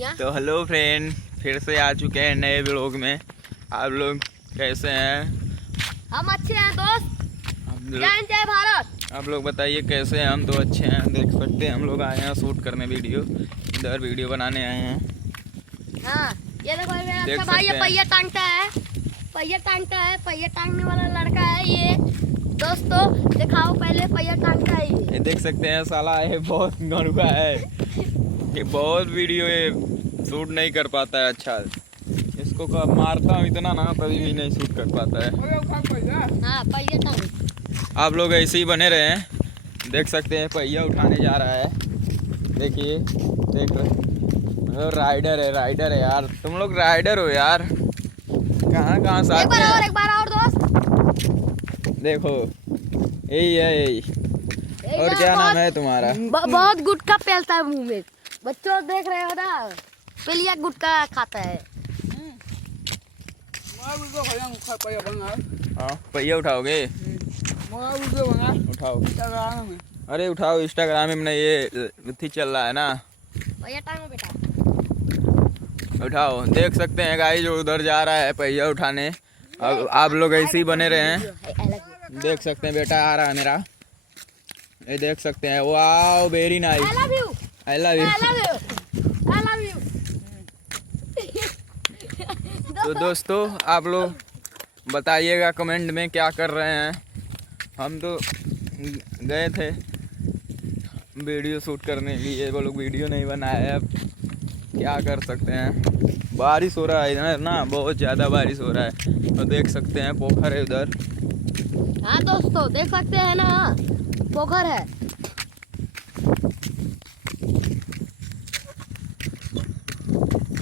तो hello friend, फिर से आ चुके हैं नए व्लॉग में। आप लोग कैसे हैं? हम अच्छे हैं दोस्त। जय जय भारत। आप लोग बताइए कैसे हैं? हम तो अच्छे हैं। देख सकते हैं हम लोग आए हैं शूट करने, वीडियो इधर वीडियो बनाने आए हैं। हाँ, ये देखो मेरा देख अच्छा भाई ये सकते हैं। पहिया टांगता है, पहिया टांगने वाला लड़का है ये। दोस्तों दिखाओ पहले पहिया टांगता है ये। ये देख सकते हैं साला ये बहुत गणुआ है, ये बहुत वीडियो ये शूट नहीं कर पाता है अच्छा। इसको मारता हूँ इतना ना, तभी भी नहीं शूट कर पाता है। हाँ, पहिया टांग। आप लोग ऐसे ही बने रहे हैं। देख सकते हैं पहिया उठाने जा रहा है। देखिए, देख राइडर है यार। तुम लोग राइडर हो यार, कहाँ से आते हैं? एक बार और दोस्त देखो यही है, यही। और क्या नाम है तुम्हारा? बहुत गुटखा फैलता है मुंह में। बच्चों देख रहे हो ना, पिलिया गुटखा खाता है। हाँ, पहिया उठाओगे? उठाओ। अरे उठाओ, इंस्टाग्राम में अपना ये थी चल रहा है ना। पहिया टांगो बेटा। उठाओ। देख सकते हैं गाइस जो उधर जा रहा है पहिया उठाने। अब आप लोग ऐसे ही बने रहे हैं। देख सकते हैं बेटा आ रहा है मेरा, ये देख सकते हैं। Wow very nice, I love you, I love you. I love you. तो दोस्तों आप लोग बताइएगा कमेंट में क्या कर रहे हैं। हम तो गए थे वीडियो शूट करने के लिए, वो लोग वीडियो नहीं बनाए। अब क्या कर सकते हैं, बारिश हो रहा है इधर ना, बहुत ज़्यादा बारिश हो रहा है। तो देख सकते हैं पोखर है उधर। हाँ दोस्तों देख सकते हैं ना, पोखर है।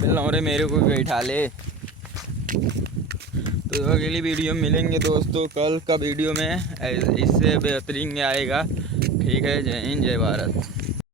लौरे मेरे को भी बैठा ले। तो अगली वीडियो में मिलेंगे दोस्तों, कल का वीडियो में इससे बेहतरीन आएगा। ठीक है, जय हिंद जय भारत।